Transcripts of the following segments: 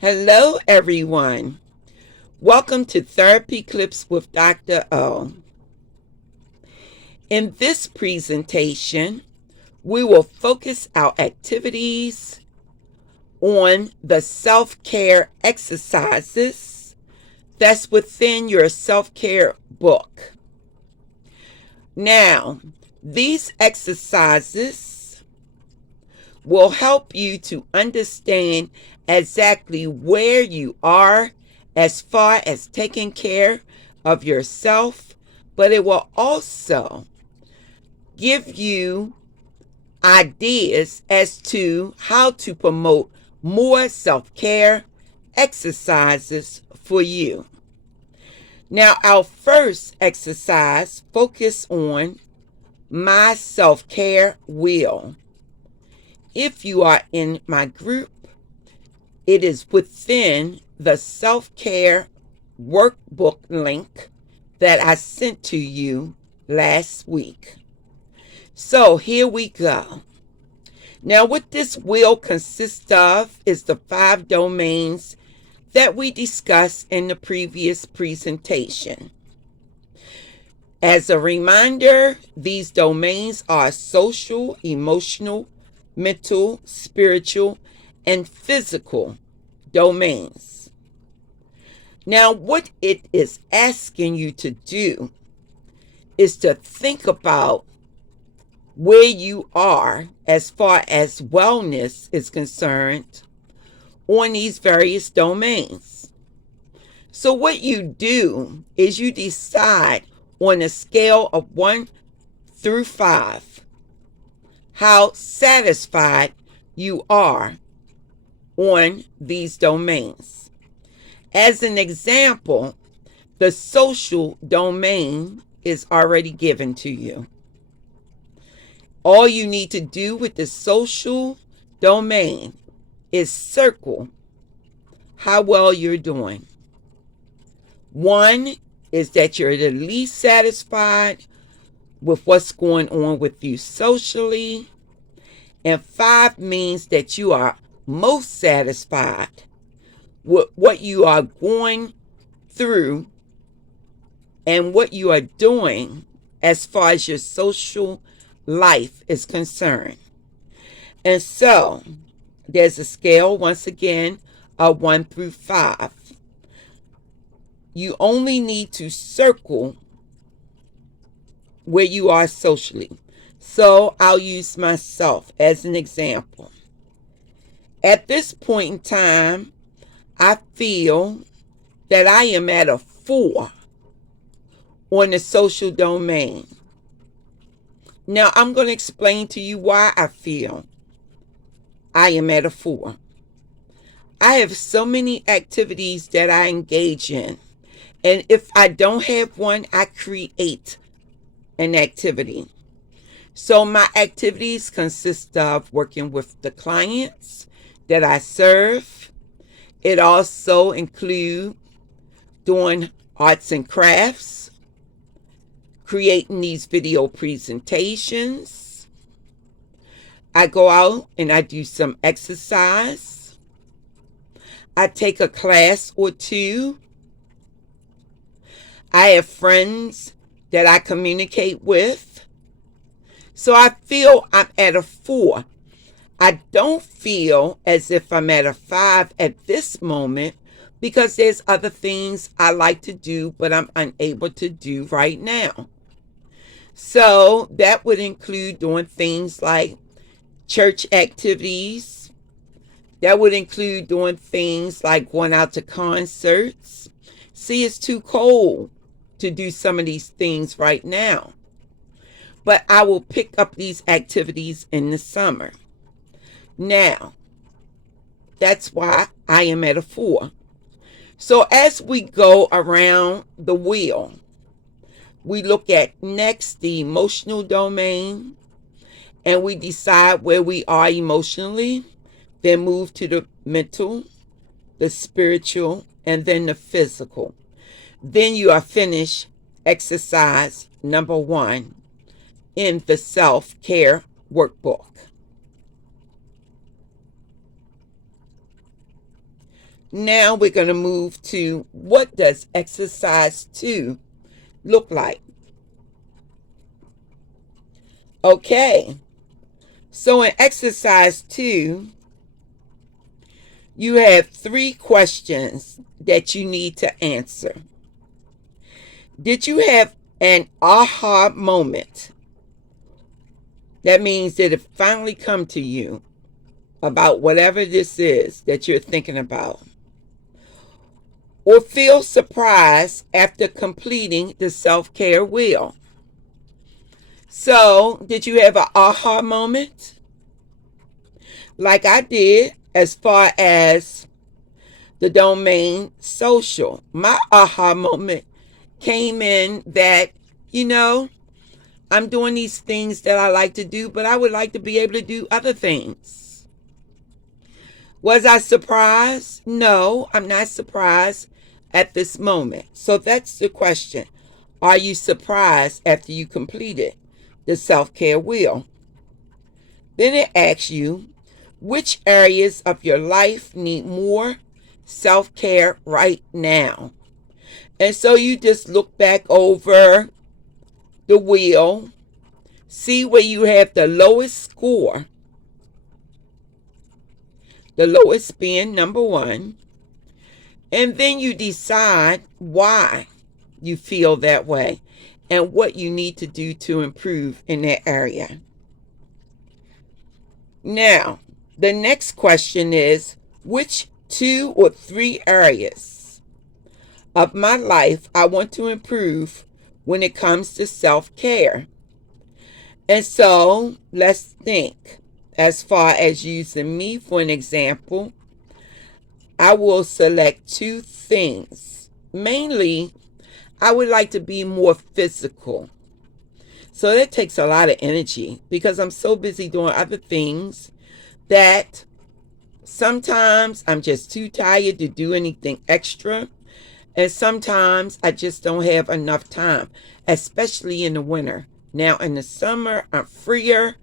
Hello, everyone. Welcome to Therapy Clips with Dr. O. In this presentation, we will focus our activities on the self-care exercises that's within your self-care book. Now, these exercises will help you to understand exactly where you are as far as taking care of yourself, but it will also give you ideas as to how to promote more self-care exercises for you. Now, our first exercise focus on my self-care wheel. If you are in my group, it is within the self-care workbook link that I sent to you last week. So here we go. Now, what this wheel consists of is the 5 domains that we discussed in the previous presentation. As a reminder, these domains are social, emotional, mental, spiritual, and physical domains. Now, what it is asking you to do is to think about where you are as far as wellness is concerned on these various domains. So what you do is you decide on a scale of 1 through 5 how satisfied you are on these domains. As an example, the social domain is already given to you. All you need to do with the social domain is circle how well you're doing. 1 is that you're the least satisfied with what's going on with you socially, and 5 means that you are most satisfied with what you are going through and what you are doing as far as your social life is concerned. And so there's a scale, once again, of 1 through 5. You only need to circle where you are socially. So I'll use myself as an example. At this point in time, I feel that I am at a 4 on the social domain. Now, I'm going to explain to you why I feel I am at a 4. I have so many activities that I engage in. And if I don't have one, I create an activity. So my activities consist of working with the clients that I serve. It also includes doing arts and crafts, creating these video presentations. I go out and I do some exercise. I take a class or 2. I have friends that I communicate with. So I feel I'm at a 4. I don't feel as if I'm at a 5 at this moment because there's other things I like to do, but I'm unable to do right now. So that would include doing things like church activities. That would include doing things like going out to concerts. See, it's too cold to do some of these things right now. But I will pick up these activities in the summer. Now, that's why I am at a 4. So as we go around the wheel, we look at next the emotional domain, and we decide where we are emotionally, then move to the mental, the spiritual, and then the physical. Then you are finished exercise number 1 in the self-care workbook. Now we're going to move to, what does exercise 2 look like? Okay, so in exercise 2, you have 3 questions that you need to answer. Did you have an aha moment? That means that it finally come to you about whatever this is that you're thinking about. Or feel surprised after completing the self-care wheel. So, did you have an aha moment? Like I did, as far as the domain social. My aha moment came in that, I'm doing these things that I like to do, but I would like to be able to do other things. Was I surprised? No, I'm not surprised at this moment. So that's the question. Are you surprised after you completed the self-care wheel? Then it asks you, which areas of your life need more self-care right now? And so you just look back over the wheel, see where you have the lowest score, the lowest being number 1, and then you decide why you feel that way and what you need to do to improve in that area. Now, the next question is, which 2 or 3 areas of my life I want to improve when it comes to self-care? And so let's think. As far as using me for an example, I will select 2 things. Mainly, I would like to be more physical. So that takes a lot of energy because I'm so busy doing other things that sometimes I'm just too tired to do anything extra. And sometimes I just don't have enough time, especially in the winter. Now in the summer, I'm freer.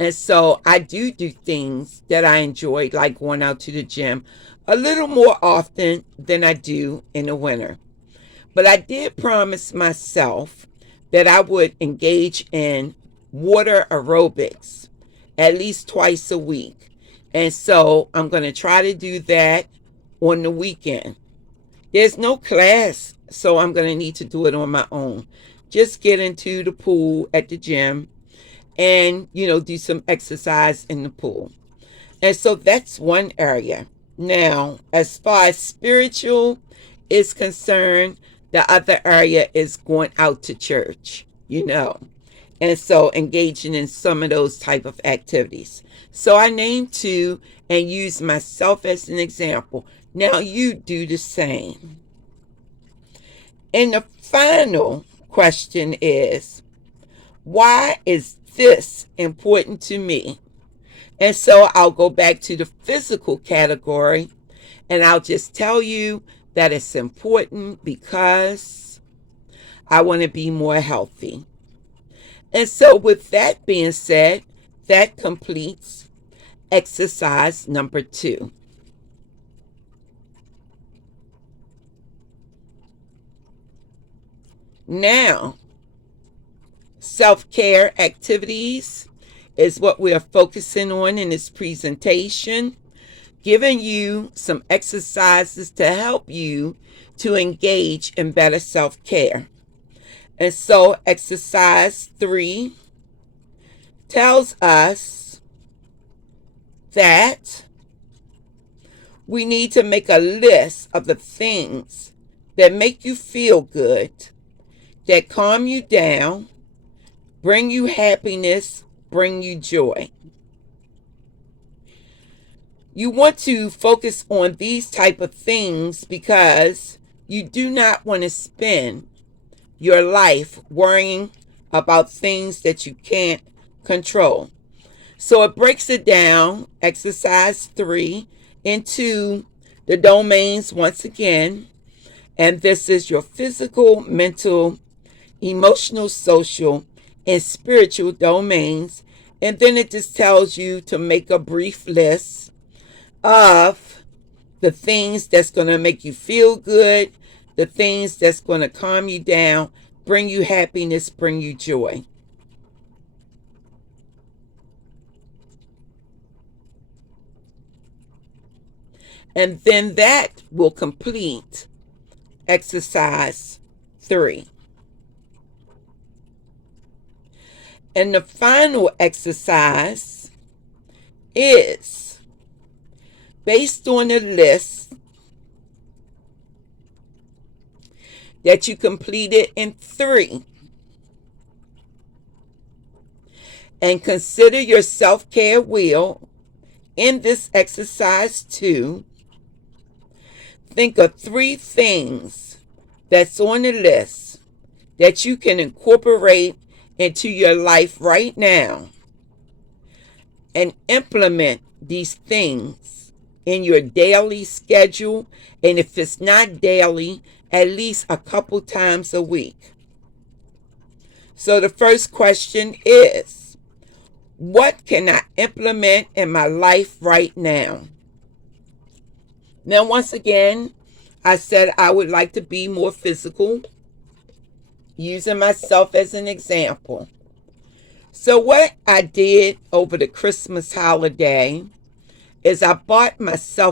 And so I do things that I enjoy, like going out to the gym a little more often than I do in the winter. But I did promise myself that I would engage in water aerobics at least twice a week. And so I'm going to try to do that on the weekend. There's no class, so I'm going to need to do it on my own. Just get into the pool at the gym and, do some exercise in the pool. And so that's one area. Now, as far as spiritual is concerned, the other area is going out to church, And so engaging in some of those type of activities. So I named 2 and use myself as an example. Now you do the same. And the final question is, why is this important to me? And so I'll go back to the physical category and I'll just tell you that it's important because I want to be more healthy. And so with that being said, that completes exercise number 2. Now, self-care activities is what we are focusing on in this presentation, giving you some exercises to help you to engage in better self-care. And so exercise 3 tells us that we need to make a list of the things that make you feel good, that calm you down, bring you happiness, bring you joy. You want to focus on these type of things because you do not want to spend your life worrying about things that you can't control. So it breaks it down, exercise 3, into the domains once again. And this is your physical, mental, emotional, social, and spiritual domains. And then it just tells you to make a brief list of the things that's going to make you feel good, the things that's going to calm you down, bring you happiness, bring you joy. And then that will complete exercise 3. And the final exercise is based on a list that you completed in 3. And consider your self-care wheel in this exercise 2. Think of 3 things that's on the list that you can incorporate into your life right now and implement these things in your daily schedule. And if it's not daily, at least a couple times a week. So the first question is, what can I implement in my life right now? Now, once again, I said I would like to be more physical, using myself as an example. So what I did over the Christmas holiday is I bought myself